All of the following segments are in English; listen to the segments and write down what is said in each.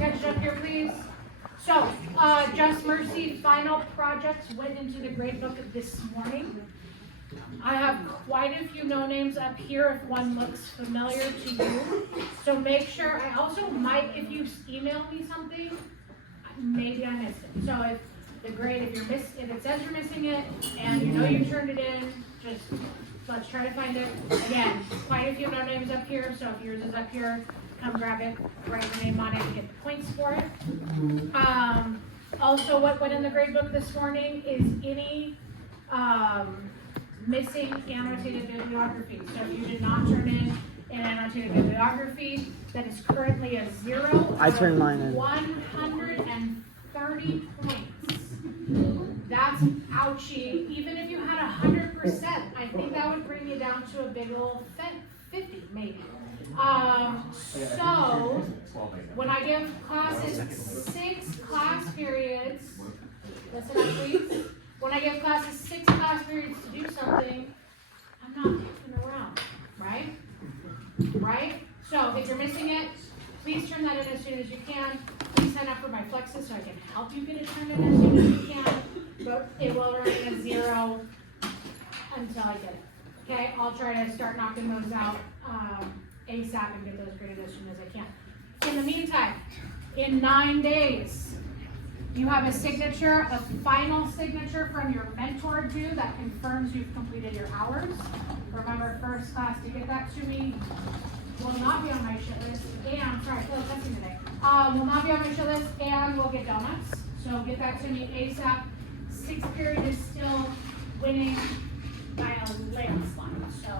catch up here, please. So, Just Mercy final projects went into the gradebook this morning. I have quite a few no names up here if one looks familiar to you. So make sure, I also might, if you email me something, maybe I missed it. So if the grade, if it says you're missing it and you know you turned it in, just let's try to find it. Again, quite a few no names up here, so if yours is up here, come grab it, write your name on it, and get points for it. Also, what went in the grade book this morning is any missing annotated bibliography. So if you did not turn in an annotated bibliography, that is currently a 0. I turned mine in. 130 points. That's ouchie. Even if you had 100%, I think that would bring you down to a big old 50, maybe. So, when I give classes 6 class periods, listen up please. When I give classes 6 class periods to do something, I'm not messing around, right? Right? So, if you're missing it, please turn that in as soon as you can. Please sign up for my flexes so I can help you get it turned in as soon as you can. But it will remain a 0 until I get it. Okay, I'll try to start knocking those out ASAP and get those graded as soon as I can. In the meantime, in 9 days, you have a signature, a final signature from your mentor due that confirms you've completed your hours. Remember, first class to get that to me will not be on my shit list, and, sorry, I feel like testing today. Will not be on my shit list, and we'll get donuts. So get that to me ASAP. 6th period is still winning by a landslide. So,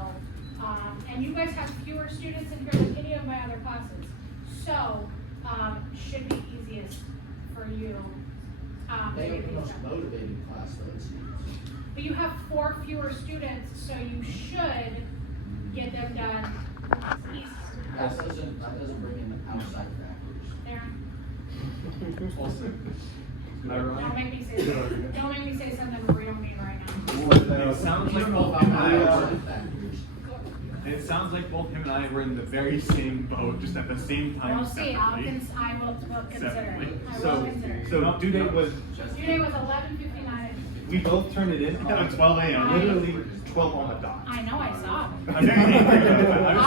and you guys have fewer students in here than any of my other classes. So, should be easiest for you. They are the most motivated class, though. But you have 4 fewer students, so you should get them done easy. That doesn't bring in the outside factors. Aaron? Don't make me say something real mean right now. It sounds like both him and I were. It sounds like both him and I were in the very same boat, just at the same time. We'll see. I will consider it. I will consider it. So due date was. Due date was 11:59. We both turned it in at 12 a.m. Literally 12 on the dot. I know. I saw. I'm very angry about it.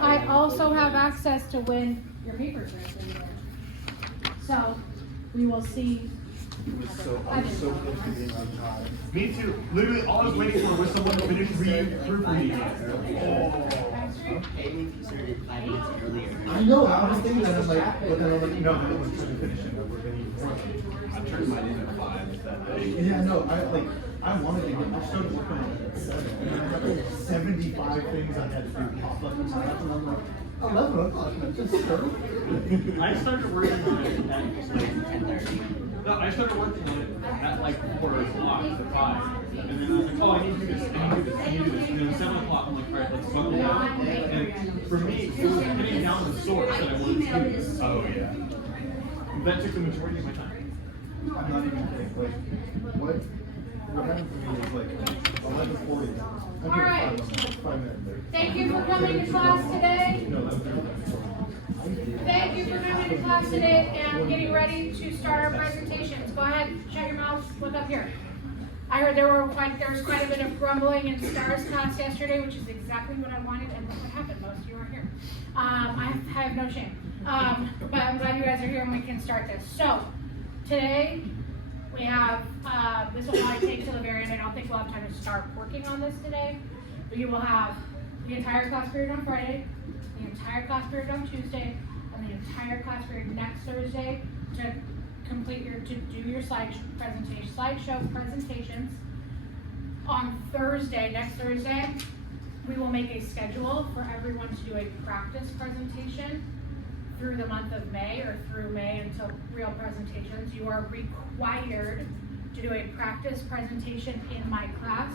I also have access to when your papers are in there. So we will see. I was so close to being on time. Me too. Literally, all I was waiting for was someone to finish proofreading. Amy considered it 5 minutes earlier. I know. I was thinking that. I was like, but then I was like, no, we're going to finish it. We're going to eat more. I turned mine in at 5 that day. Yeah, no. I wanted to get. I started working on it at 7, and I had like 75 things I had to do pop up in my house, and I'm like, 11 o'clock. And I just started. I started working on it at like 10:30. No, I started working on it at like 4:00 to 5. And then I was like, oh, I need to do this, I need to do this, I need to do this. And then 7 o'clock, I'm like, all right, let's buckle down. And for me, it was getting down the source that I wanted to do. Oh, yeah. That took the majority of my time. I'm not even kidding. Like, what happened for me is like 11:40. All right. 5 minutes later. Thank you for coming to class today. No, Thank you for coming to class today and getting ready to start our presentations. Go ahead, shut your mouth, look up here. I heard there was quite a bit of grumbling in STARS class yesterday, which is exactly what I wanted, and look what happened. Most of you are here. I have no shame. But I'm glad you guys are here and we can start this. So, today, we have, this will probably take till the very end. I don't think we'll have time to start working on this today. But you will have the entire class period on Friday, the entire class period on Tuesday, and the entire class period next Thursday to do your slideshow presentations. On Thursday, next Thursday, we will make a schedule for everyone to do a practice presentation through the month of May or through May until real presentations. You are required to do a practice presentation in my class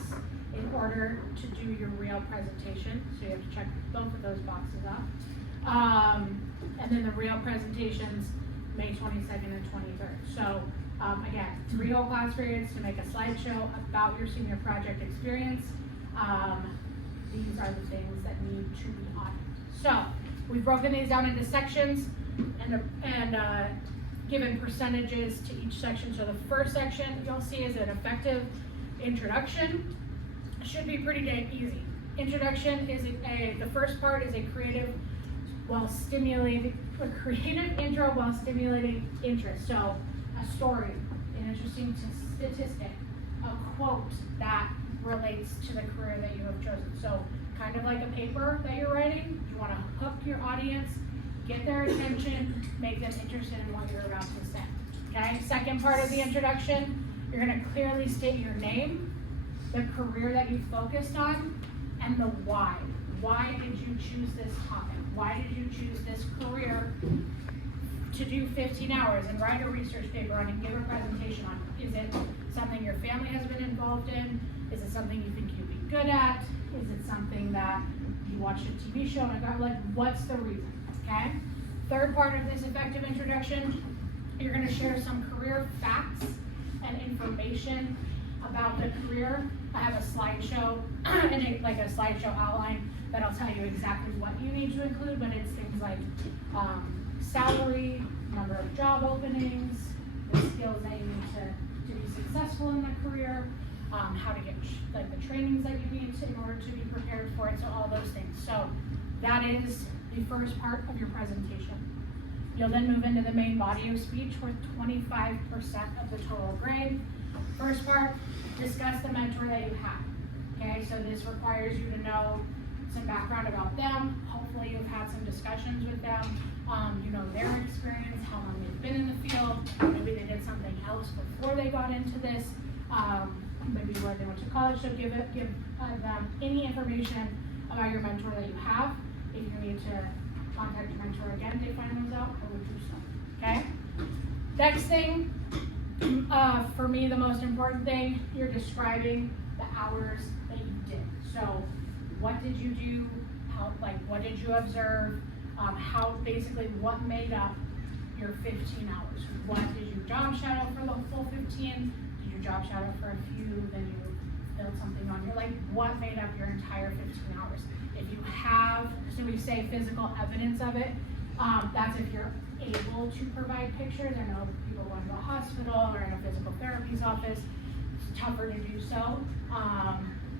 in order to do your real presentation. So you have to check both of those boxes off. And then the real presentations, May 22nd and 23rd. So again, 3 whole class periods to make a slideshow about your senior project experience. These are the things that need to be on it. So we've broken these down into sections, and and given percentages to each section. So the first section you'll see is an effective introduction. Should be pretty dang easy. Introduction is the first part is a creative intro while stimulating interest. So a story, an interesting statistic, a quote that relates to the career that you have chosen. So kind of like a paper that you're writing, you want to hook your audience, get their attention, make them interested in what you're about to say. Okay, second part of the introduction, you're going to clearly state your name, the career that you focused on, and the why. Why did you choose this topic? Why did you choose this career to do 15 hours and write a research paper on and give a presentation on? Is it something your family has been involved in? Is it something you think you'd be good at? Is it something that you watched a TV show and got, like, what's the reason, okay? Third part of this effective introduction, you're gonna share some career facts and information about the career. I have a slideshow, like a slideshow outline that'll tell you exactly what you need to include, but it's things like salary, number of job openings, the skills that you need to be successful in the career, how to get like the trainings that you need in order to be prepared for it, so all those things. So that is the first part of your presentation. You'll then move into the main body of speech with 25% of the total grade. First part, discuss the mentor that you have. Okay, so this requires you to know some background about them. Hopefully you've had some discussions with them. You know their experience, how long they've been in the field. Maybe they did something else before they got into this. Maybe where they went to college. So give them any information about your mentor that you have. If you need to contact your mentor again to find those out, I would do so. Okay. Next thing, for me, the most important thing, you're describing the hours that you did. So, what did you do? How, like, what did you observe? How, basically, what made up your 15 hours? What did you job shadow for the full 15? Did you job shadow for a few? Then you build something on your, like, what made up your entire 15 hours? If you have, so we say physical evidence of it, that's if you're able to provide pictures. I know people going to a hospital or in a physical therapy's office, it's tougher to do so,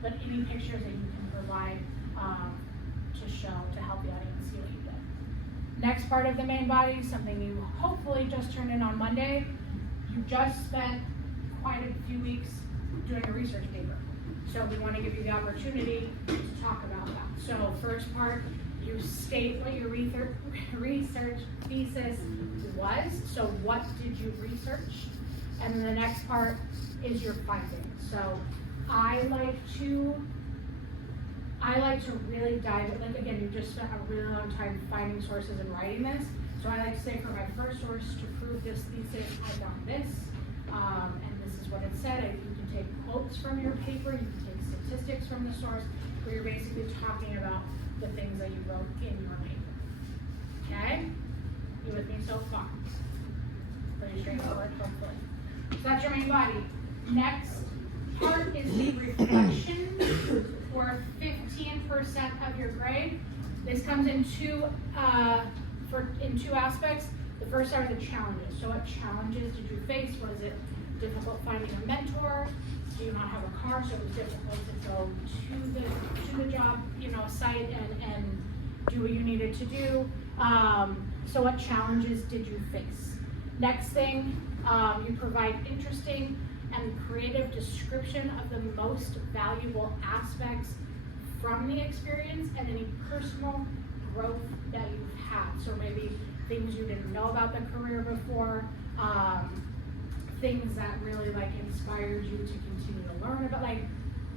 but any pictures that you can provide to show, to help the audience see what you did. Next part of the main body, something you hopefully just turned in on Monday. You just spent quite a few weeks doing a research paper. So we want to give you the opportunity to talk about that. So first part, you state what your research thesis was. So what did you research? And then the next part is your findings. So I like to really dive in. Like, again, you just spent a really long time finding sources and writing this. So I like to say for my first source to prove this thesis, I found this, and this is what it said. You can take quotes from your paper, you can take statistics from the source, where you're basically talking about the things that you wrote in your paper. Okay? You with me so far? Pretty straightforward, hopefully. So that's your main body. Next part is the reflection, for 15% of your grade. This comes in two aspects. The first are the challenges. So what challenges did you face? Was it difficult finding a mentor? Do you not have a car, so it was difficult to go to the job, site and do what you needed to do? So what challenges did you face? Next thing, you provide interesting and creative description of the most valuable aspects from the experience and any personal growth that you've had. So maybe things you didn't know about the career before, things that really inspired you to continue to learn about,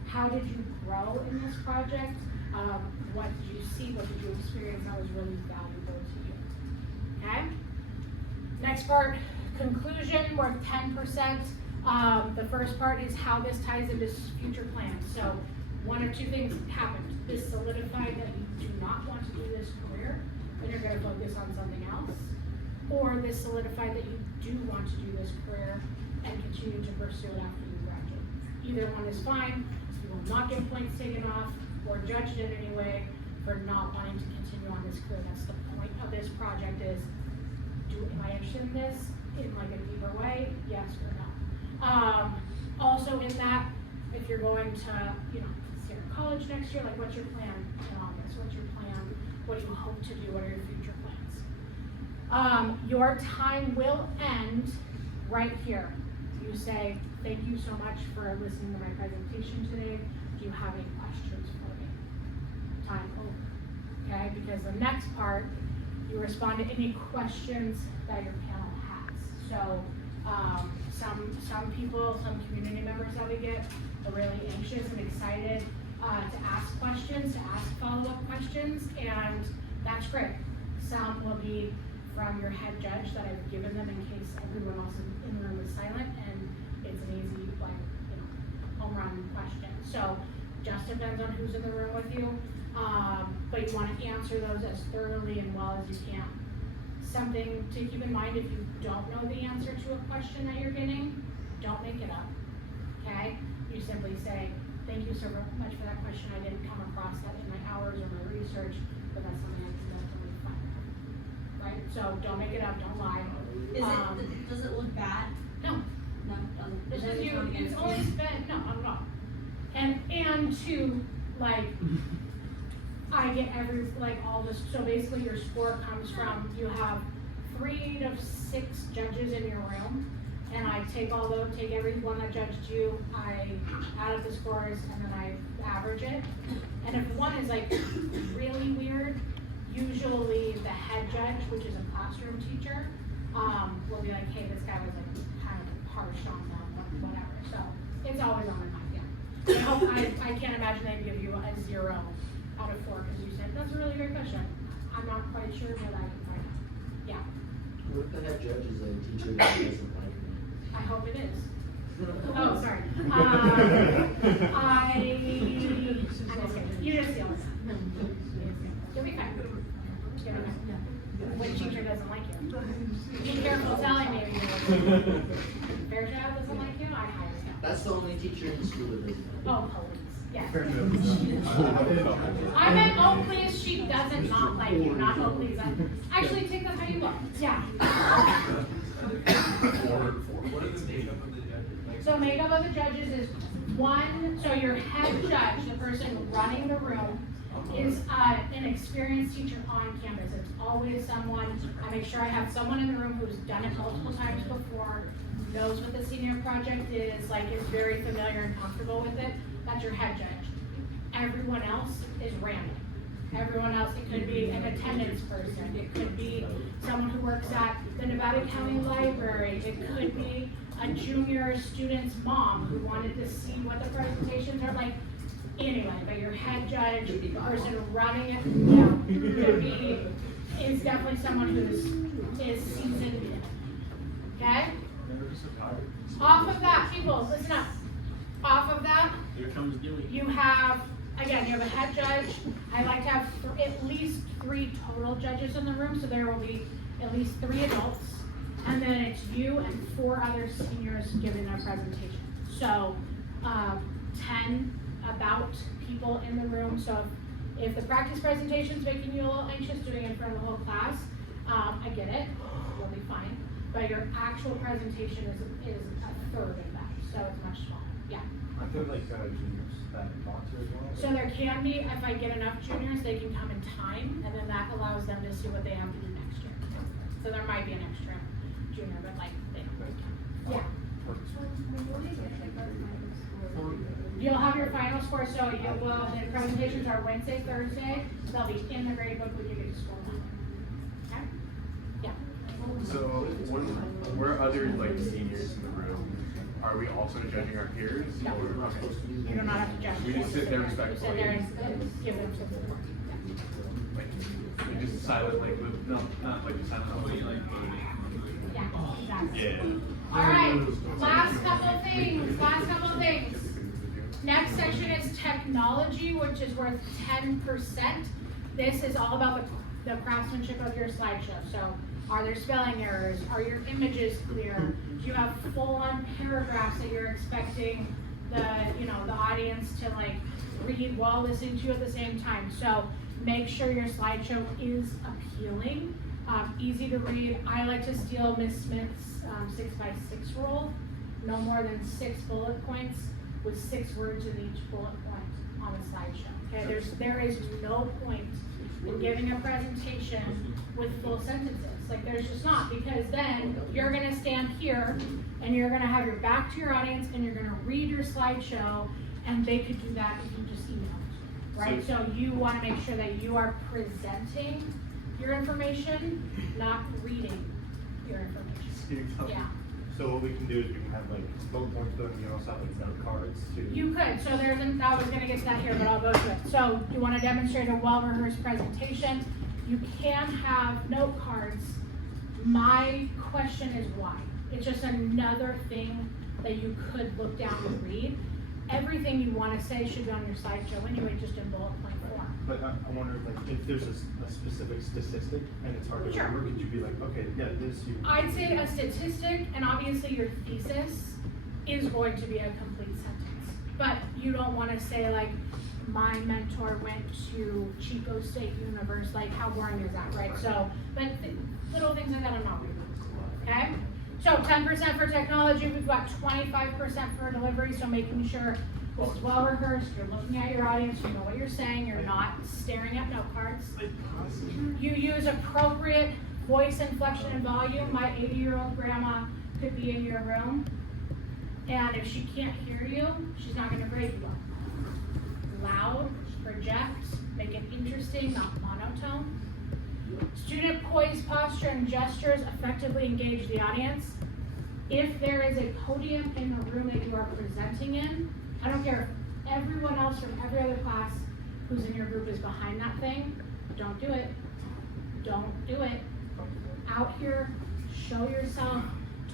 how did you grow in this project? What did you see? What did you experience that was really valuable to you? Okay? Next part, conclusion, worth 10%. The first part is how this ties into future plans. So one or two things happened. This solidified that you do not want to do this career, then you're going to focus on something else. Or this solidified that you do want to do this career and continue to pursue it after you graduate. Either one is fine. You will not get points taken off or judged in any way for not wanting to continue on this career. That's the point of this project, is am I interested in this in like a deeper way? Yes or no? Also in that, if you're going to, Sierra College next year, like what's your plan in August? What's your plan? What do you hope to do? What are your future plans? Your time will end right here. You say, thank you so much for listening to my presentation today. Do you have any questions for me? Time over. Okay, because the next part, you respond to any questions that your panel has. So some people, some community members that we get are really anxious and excited to ask questions, to ask follow-up questions, and that's great. Some will be from your head judge that I've given them in case everyone else in the room is silent, and it's an easy, home run question. So just depends on who's in the room with you, but you want to answer those as thoroughly and well as you can. Something to keep in mind, if you don't know the answer to a question that you're getting, don't make it up, okay? You simply say, thank you so much for that question. I didn't come across that in my hours or my research, but that's something I can definitely find out, right? So don't make it up, don't lie. Does it look bad? No. No, it doesn't. This It is doesn't it's count only spent, no, not at all. And to, I get all this, so basically your score comes from, you have 3 to 6 judges in your room, and I take every one that judged you, I add up the scores, and then I average it. And if one is really weird, usually the head judge, which is a classroom teacher, will be like, hey, this guy was kind of harsh on them, whatever. So it's always on their mind, yeah. I can't imagine they'd give you a 0 out of 4 because you said, that's a really great question. I'm not quite sure, but I can find out. Yeah. What if the head judge is a teacher that doesn't like me? I hope it is. Oh, sorry. I'm just kidding. You just deal with it. You'll be fine. You'll be fine. What teacher doesn't like you? Be careful telling me. Fairchild doesn't like you? I highly doubt. That's the only teacher in the school that doesn't. Oh, please. Yes. I I meant, oh, please, she doesn't not like you, not oh, please. Actually, take that how you look. Yeah. So makeup of the judges is so your head judge, the person running the room, is an experienced teacher on campus. It's always someone, I make sure I have someone in the room who's done it multiple times before, knows what the senior project is very familiar and comfortable with it. That's your head judge. Everyone else is random. Everyone else, it could be an attendance person. It could be someone who works at the Nevada County Library. It could be a junior student's mom who wanted to see what the presentations are like. Anyway, but your head judge, the person running it, is definitely someone who is seasoned in it. Okay? Off of that, people, listen up. Off of that, you have a head judge. I like to have at least 3 total judges in the room, so there will be at least 3 adults, and then it's you and 4 other seniors giving their presentation. So 10 about people in the room. So if the practice presentation is making you a little anxious doing it in front of the whole class, I get it, you'll be fine. But your actual presentation is a third of that, so it's much smaller. Yeah. I feel like juniors that want to as well. So there can be, if I get enough juniors, they can come in time, and then that allows them to see what they have to do next year. So there might be an extra junior, but they don't. Yeah. You'll have your final score, so the presentations are Wednesday, Thursday. They'll be in the grade book when you get to school. Okay? Yeah. So when we're other seniors in the room, are we also judging our peers? No. Or, okay. You do not have to judge. We just sit there You sit respectfully. there and give them support. We just silent, not just silent, Yeah, exactly. yeah. All right, last couple things. Next section is technology, which is worth 10%. This is all about the craftsmanship of your slideshow. So are there spelling errors? Are your images clear? Do you have full-on paragraphs that you're expecting the audience to read while listening to you at the same time? So make sure your slideshow is appealing. Easy to read. I like to steal Miss Smith's 6x6 rule. No more than 6 bullet points with 6 words in each bullet point on the slideshow. Okay, there is no point in giving a presentation with full sentences. Like, there's just not, because then you're gonna stand here and you're gonna have your back to your audience and you're gonna read your slideshow, and they could do that if you just emailed, right? So you wanna make sure that you are presenting your information, not reading your information. Yeah. So what we can do is we can have like bullet points, but you also have like note cards too. You could, so I was gonna get to that here, but I'll go to it. So you wanna demonstrate a well-rehearsed presentation. You can have note cards. My question is why? It's just another thing that you could look down and read. Everything you wanna say should be on your slideshow anyway, just in bullet point form. But I wonder if there's a specific statistic and it's hard to Sure. remember, could you be like, okay, yeah, this you. I'd say a statistic, and obviously your thesis is going to be a complete sentence. But you don't want to say like, my mentor went to Chico State University, like how boring is that, right? So, but little things like that I'm not reading, okay? So 10% for technology, we've got 25% for delivery, so making sure this is well rehearsed, you're looking at your audience, you know what you're saying, you're not staring at note cards. You use appropriate voice inflection and volume. My 80-year-old grandma could be in your room, and if she can't hear you, she's not gonna grade you well. Loud, project, make it interesting, not monotone. Student poise, posture, and gestures effectively engage the audience. If there is a podium in the room that you are presenting in, I don't care if everyone else from every other class who's in your group is behind that thing, don't do it. Don't do it. Out here, show yourself,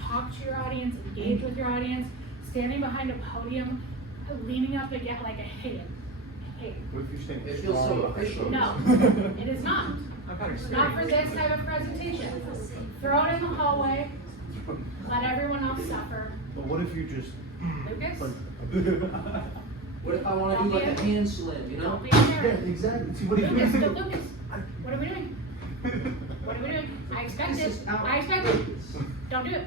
talk to your audience, engage with your audience. Standing behind a podium, leaning up against, like, I hate it. I hate it. What if you're saying It feels so strong? official. No, it is not. Not for this type of presentation. Throw it in the hallway, let everyone else suffer. But what if you just. Lucas? What if I wanna do like a hand slam, you know? Don't be Yeah, scared. exactly. See, what if Lucas, you. go Lucas. What are we doing? What are we doing? I expect it. I expect it. Don't do it.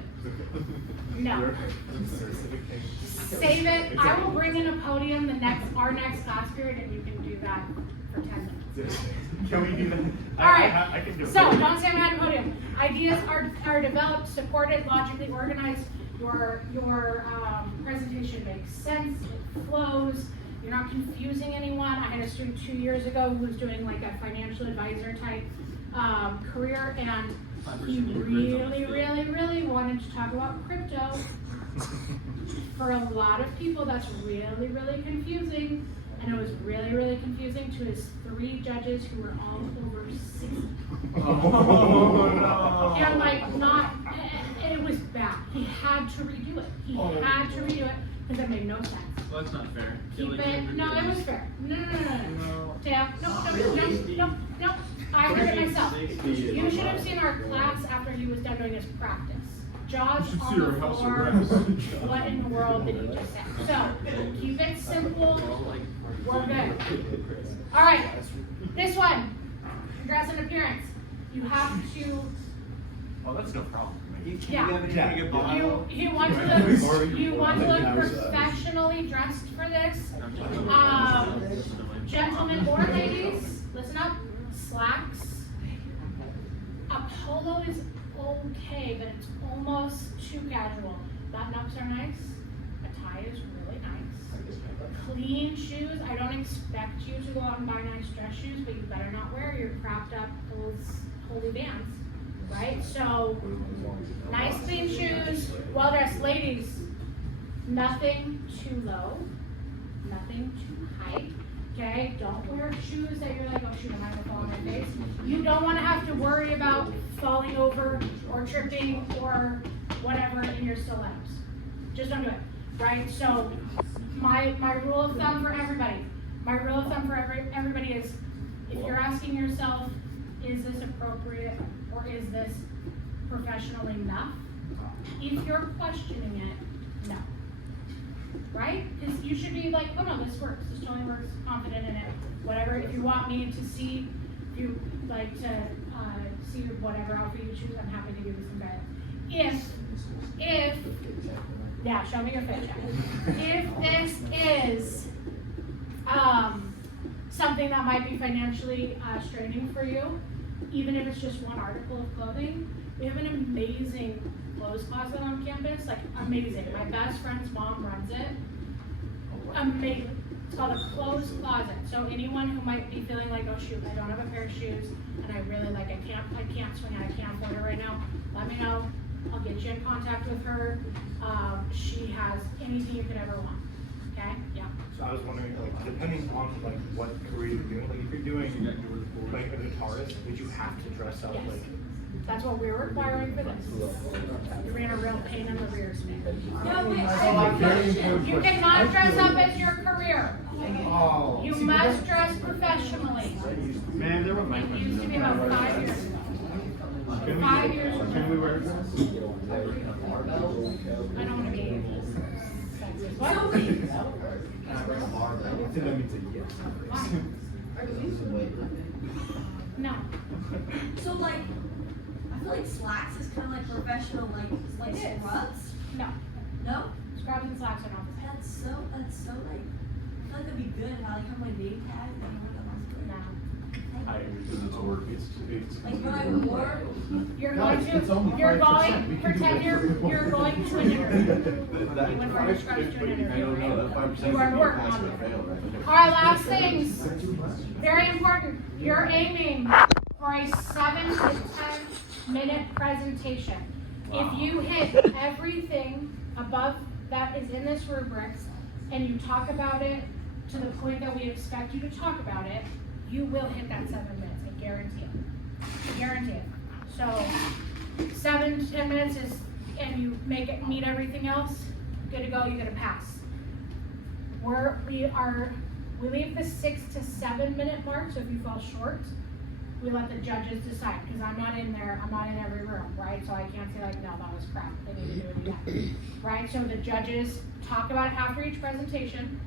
No. Specific things. Save it. I will bring in a podium our next class period, and you can do that for 10 minutes. Can we do that? All right. I can do it. So don't stand behind a podium. Ideas are developed, supported, logically organized. Your presentation makes sense. It flows. You're not confusing anyone. I had a student 2 years ago who was doing like a financial advisor type career, and he really wanted to talk about crypto. For a lot of people, that's really confusing, and it was really confusing to his 3 judges who were all over 60. Oh, no. And like it was bad. He had to redo it. He had to redo it because it made no sense. Well, that's not fair. Keep it. No, it was fair. No. Tam, no. I heard it myself. You should have seen our class after he was done doing his practice. Jaws on the floor. What in the world did he just say? So, keep it simple. We're good. All right, this one. Dress and appearance. You have to. Oh, that's no problem. Yeah. You want to look professionally dressed for this. Gentlemen or ladies, listen up. Slacks. A polo is okay, but it's almost too casual. Button-ups are nice. A tie is really nice. Clean shoes. I don't expect you to go out and buy nice dress shoes, but you better not wear your crapped up holy bands, right? So, nice clean shoes. Well-dressed ladies. Nothing too low. Nothing too high. Okay, don't wear shoes that you're like, oh shoot, I'm not gonna fall on my face. You don't want to have to worry about falling over or tripping or whatever in your stilettos. Just don't do it, right? So my rule of thumb for everybody, everybody is, if you're asking yourself, is this appropriate or is this professional enough? If you're questioning it, no. Right? Because you should be like, oh no, this works. This totally works. Confident in it. Whatever. If you want me to see, if you like to see whatever outfit you choose, I'm happy to give you some guidance. If yeah, show me your fit check. If this is something that might be financially straining for you, even if it's just one article of clothing, we have an amazing clothes closet on campus, like amazing. My best friend's mom runs it. Amazing. It's called a clothes closet. So anyone who might be feeling like, oh shoot, I don't have a pair of shoes, and I really like, I can't swing it, I can't afford it right now, let me know. I'll get you in contact with her. She has anything you could ever want. Okay? Yeah. So I was wondering, like, depending on like what career you're doing, like if you're doing like a guitarist, would you have to dress up Yes. like? That's what we're requiring for this. You're being a real pain in the rear today. No, wait, I I saw have a a very question. important You question. cannot dress up as your career. Oh. You See, must dress professionally. Man, there were my It used to be about 5 years ago. 5 years ago. Can we wear a dress? I don't want to be sexist. What? So wait, I think that means a yes. No. so like, I feel like slacks is kind of like professional, like It is. scrubs. No. No, Scrubs and slacks are not the same. that's so like, I feel like that'd be good if I like have my name tag and I know what I'm No. like when I wore. You're Guys, going it's to, only you're 5%. going, We can do pretend whatever you're we want. going to an interview. You wouldn't wear your scrubs to an interview, right? You are work on it. All right, last things, very important. You're aiming for a 7 to 10 minute presentation. If you hit everything above that is in this rubric and you talk about it to the point that we expect you to talk about it, you will hit that 7 minutes, I guarantee it. I guarantee it. So 7 to 10 minutes is, and you make it meet everything else, good to go, you get a pass. We leave the 6 to 7 minute mark, so if you fall short, we let the judges decide, because I'm not in there, I'm not in every room, right? So I can't say like, no, that was crap, they need to do it again, right? So the judges talk about it after each presentation,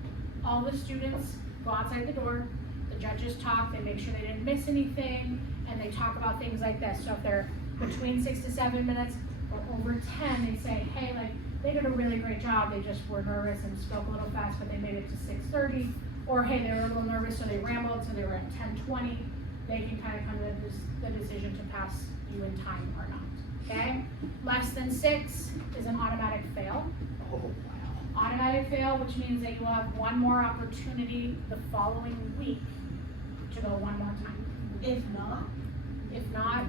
all the students go outside the door, the judges talk, they make sure they didn't miss anything, and they talk about things like this. So if they're between 6 to 7 minutes or over 10, they say, hey, like, they did a really great job, they just were nervous and spoke a little fast, but they made it to 6:30, or hey, they were a little nervous, so they rambled, so they were at 10:20. They can kind of come to the decision to pass you in time or not, okay? Less than 6 is an automatic fail. Automatic fail, which means that you will have one more opportunity the following week to go one more time. If not, If not,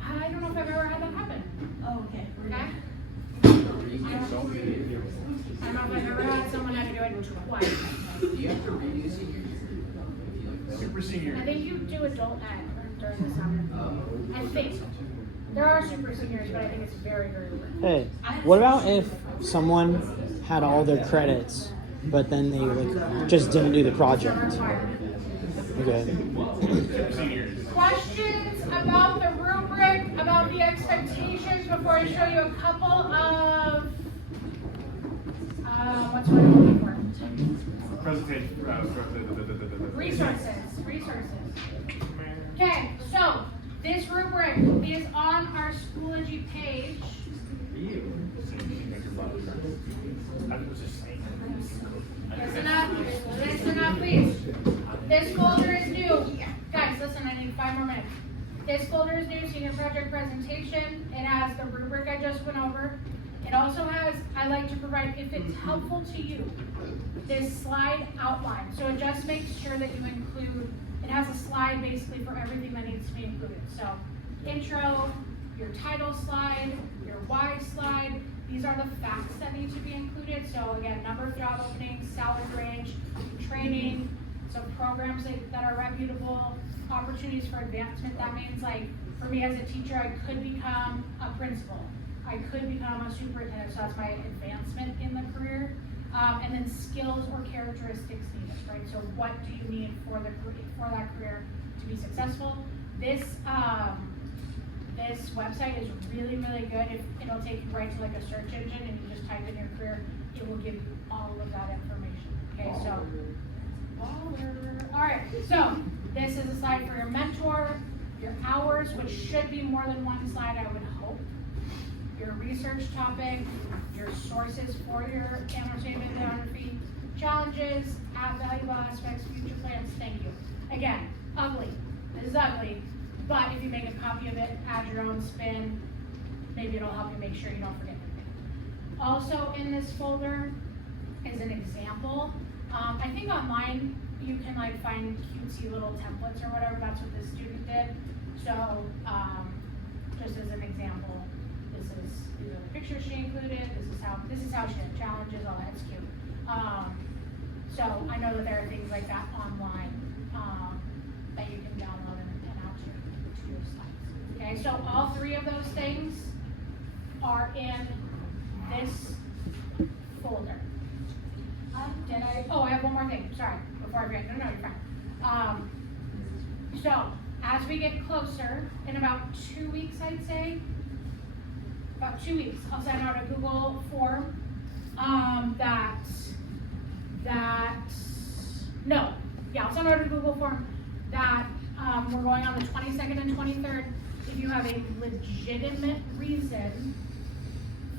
I don't know if I've ever had that happen, oh, okay. okay? I don't know if I've ever had someone have to do it twice. Do you have to redo senior year? Super senior. I think you do adult ed during the summer. I think. There are super seniors, but I think it's very, very rare. Hey, what about if someone had all their credits, but then they like just didn't do the project? Okay. Questions about the rubric, about the expectations before I show you a couple of, what's what I'm looking for? Presentation. Resources. Okay, so this rubric is on our Schoology page. Listen up, please. This folder is new. Guys, listen, I need 5 more minutes. This folder is new, senior project presentation. It has the rubric I just went over. It also has, I like to provide, if it's helpful to you, this slide outline. So it just makes sure that you include, it has a slide basically for everything that needs to be included. So intro, your title slide, your why slide. These are the facts that need to be included. So again, number of job openings, salary range, training, so programs that are reputable, opportunities for advancement. That means like, for me as a teacher, I could become a principal. I could become a superintendent, so that's my advancement in the career. And then skills or characteristics needed, right? So what do you need for that career to be successful? This website is really, really good. It'll take you right to like a search engine and you just type in your career, it will give you all of that information. Okay, so, all right, so This is a slide for your mentor, your hours, which should be more than one slide, I would hope. Your research topic, your sources for your annotated bibliography, challenges, add valuable aspects, future plans, thank you. Again, ugly. This is ugly, but if you make a copy of it, add your own spin, maybe it'll help you make sure you don't forget anything. Also in this folder is an example. I think online you can like find cutesy little templates or whatever. That's what this student did. So just as an example, these are the pictures she included. This is how she did challenges. All that's cute. So I know that there are things like that online that you can download and out to your slides. Okay, so all three of those things are in this folder. I have one more thing, sorry, before I forget. No, you're fine. So, as we get closer, in about 2 weeks, I'd say, about 2 weeks, I'll send out a Google form, I'll send out a Google form that, we're going on the 22nd and 23rd. If you have a legitimate reason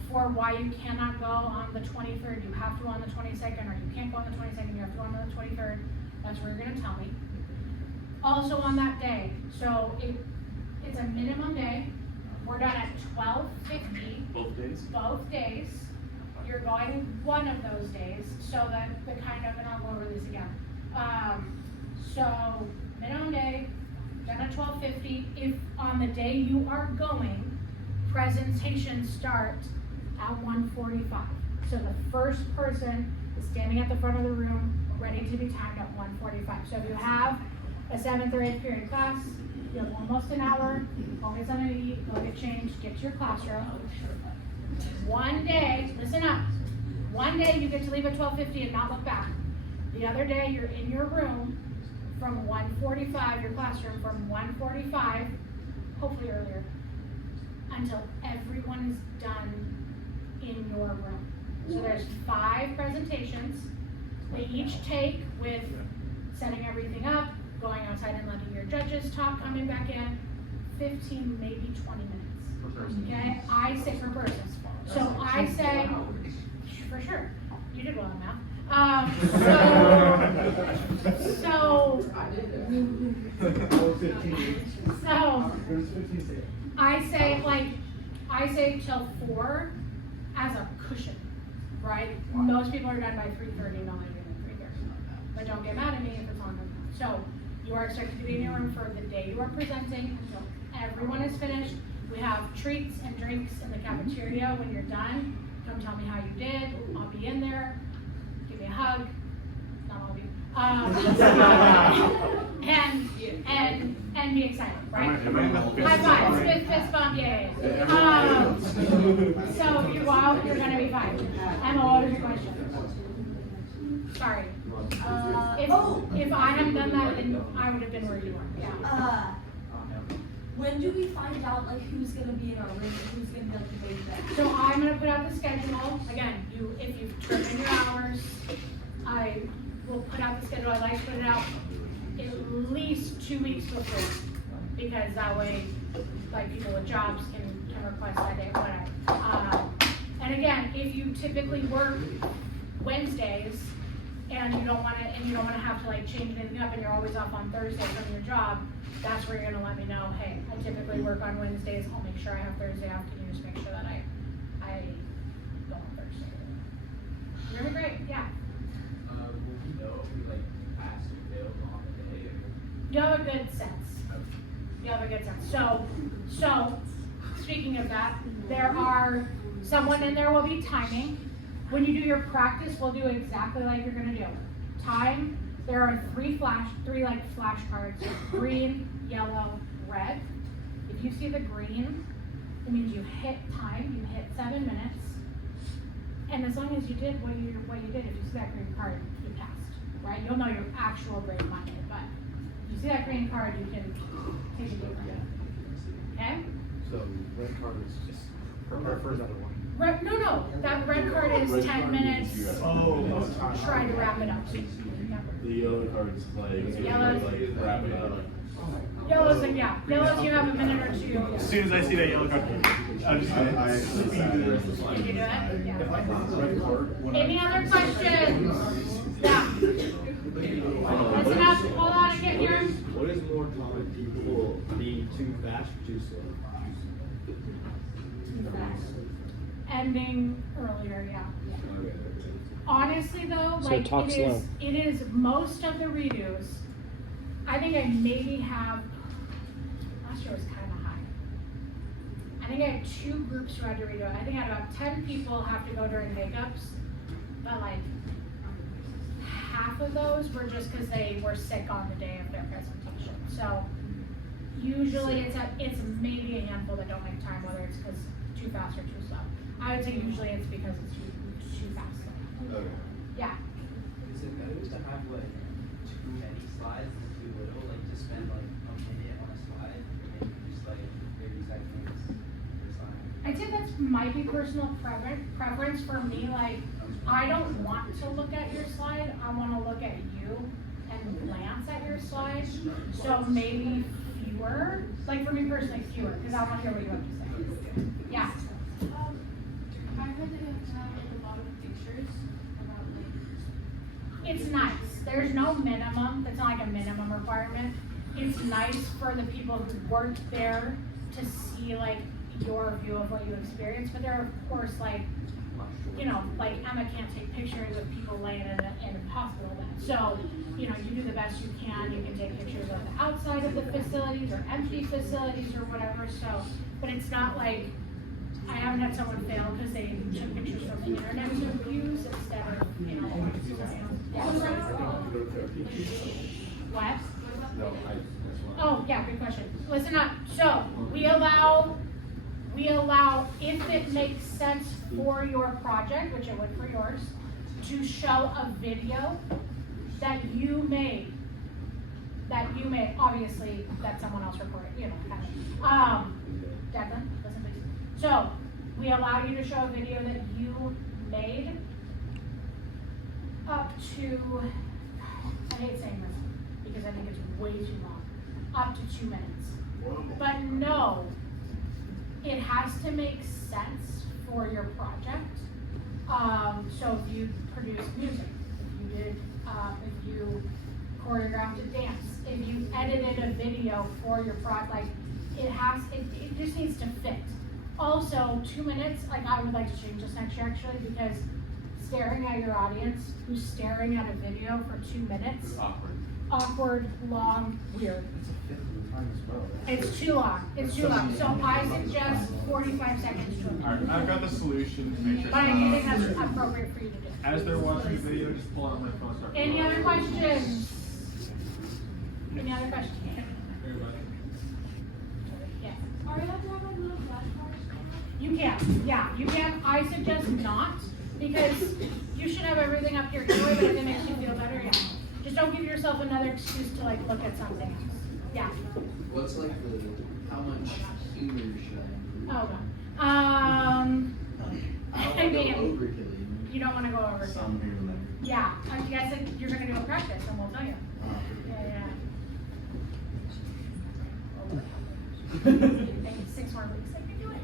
for why you cannot go on the 23rd, you have to go on the 22nd, or you can't go on the 22nd, you have to go on the 23rd, that's where you're gonna tell me. Also on that day, so it's a minimum day, we're done at 12:50. Both days? Both days. You're going one of those days, so that the kind of, and I'll go over these again. So minimum day, done at 12:50. If on the day you are going, presentations start at 1:45. So the first person is standing at the front of the room, ready to be timed at 1:45. So if you have a 7th or 8th period class, you have almost an hour, go get something to eat, go get changed, get to your classroom. One day, listen up, one day you get to leave at 12:50 and not look back. The other day you're in your room from 1:45, your classroom from 1:45, hopefully earlier, until everyone is done in your room. So there's 5 presentations. They each take with setting everything up, going outside and letting your judges talk, coming back in, 15, maybe 20 minutes. Okay, I say per person. So I say, for sure, you did well in math. I say till 4 as a cushion, right? Most people are done by 3:30, not even 3:30. But don't get mad at me if it's longer than that. So you are expected to be in your room for the day you are presenting until everyone is finished. We have treats and drinks in the cafeteria when you're done. Come tell me how you did. I'll be in there. Give me a hug. Not all of you. And be excited, right? High five, fist bump, yay. So you're gonna be fine. Emma, what was your question? Sorry. If I hadn't done that, then I would have been where you were. Yeah. When do we find out like who's gonna be in our room and who's gonna be like the main event? So I'm gonna put out the schedule. Again, if you've turned in your hours, I will put out the schedule. I like to put it out at least 2 weeks before, because that way, like people with jobs can request that day, whatever. And again, if you typically work Wednesdays and you don't want to have to like change anything up, and you're always off on Thursday from your job, that's where you're gonna let me know, hey, I typically work on Wednesdays, I'll make sure I have Thursday off, can you just make sure that I go on Thursday? Really great, yeah. Will we know if we like passed or failed on the day? You have a good sense. You have a good sense. So speaking of that, someone in there will be timing. When you do your practice, we'll do exactly like you're gonna do. Time, there are three flashcards, green, yellow, red. If you see the green, it means you hit time, you hit 7 minutes. And as long as you did what you did, if you see that green card, you passed, right? You'll know your actual grade Monday, but if you see that green card, you can take a deep breath. Okay? So red card is just for another one. No, that red card is 10 minutes. Oh, Try to wrap it up. Yep. The yellow cards, like, Yellows. like wrap it up. Yellows, and yeah, yellows, you have a minute or two. As soon as I see that yellow card, I'm just Did you do it? Yeah. Any other questions? Yeah. Listen up, hold on and get here. What is more common, people being too fast or too slow? Ending earlier, yeah. Honestly though, So like talk slow. it is most of the redos. I think I maybe have, last year was kind of high. I think I had 2 groups who had to redo it. I think I had about 10 people have to go during makeups, but like half of those were just because they were sick on the day of their presentation. So usually it's maybe a handful that don't make time, whether it's because too fast or too slow. I would say usually it's because it's too fast. Okay. Yeah. Is it better to have like too many slides than too little? Like to spend like a minute on a slide and maybe just like 30 seconds per slide? I'd say that's might be personal preference for me. Like, I don't want to look at your slide. I want to look at you and glance at your slide. So maybe fewer. Like for me personally, fewer, because I want to hear what you have to say. Yeah. I heard that you have to have like a lot of pictures about like. It's nice. There's no minimum. It's not like a minimum requirement. It's nice for the people who weren't there to see like your view of what you experienced. But there are of course like, you know, like Emma can't take pictures of people laying in a hospital bed. So, you know, you do the best you can. You can take pictures of the outside of the facilities or empty facilities or whatever. So, but it's not like, I haven't had someone fail because they took pictures from the internet to use instead of, you know, yeah. What? Oh, yeah, good question. Listen up. So we allow, if it makes sense for your project, which it would for yours, to show a video that you made. Obviously, that someone else recorded, you know, kind of. Declan, listen please. So, we allow you to show a video that you made up to, I hate saying this because I think it's way too long, up to 2 minutes. But no, it has to make sense for your project. So if you produced music, if you choreographed a dance, if you edited a video for your project, like it just needs to fit. Also, 2 minutes, like I would like to change this next year actually, because staring at your audience who's staring at a video for 2 minutes. It's Awkward, long, weird. It's a fifth of the time as well. It's too long. It's too long. So I suggest 45 seconds to a minute. Alright, I've got the solution to make sure. But I do think that's appropriate for you to do. As they're watching the video, just pull out my phone and start. Any other questions? Any other questions? Yes. Are you allowed to have like little flashcards? You can, yeah, you can. I suggest not, because you should have everything up here anyway, but if it makes you feel better, yeah. Just don't give yourself another excuse to like look at something else. Yeah. What's like how much humor should I Oh, include? God. I I don't mean, go overkill, you don't want to go over. Some here and there. Yeah, I guess you're going to do a practice and we'll tell you. Yeah. Maybe 6 more weeks, I can do it.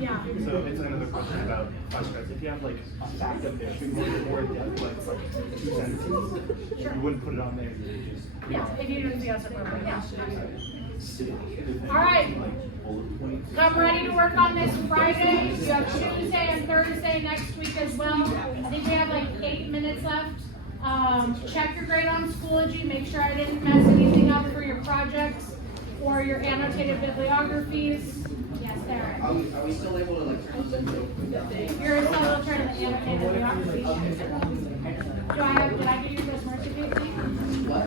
Yeah. So it's another question about flashcards. If you have like a fact of history, more in depth, like 2 sentences, Sure. you wouldn't put it on there. You would just. Yeah, if you didn't feel it's appropriate, yeah, absolutely. All right, come ready to work on this Friday. You have Tuesday and Thursday next week as well. I think we have like 8 minutes left. Check your grade on Schoology. Make sure I didn't mess anything up for your projects or your annotated bibliographies. Yes, there. Are we still able to like turn them real You're still trying to annotate bibliography. Did I give you this mercy?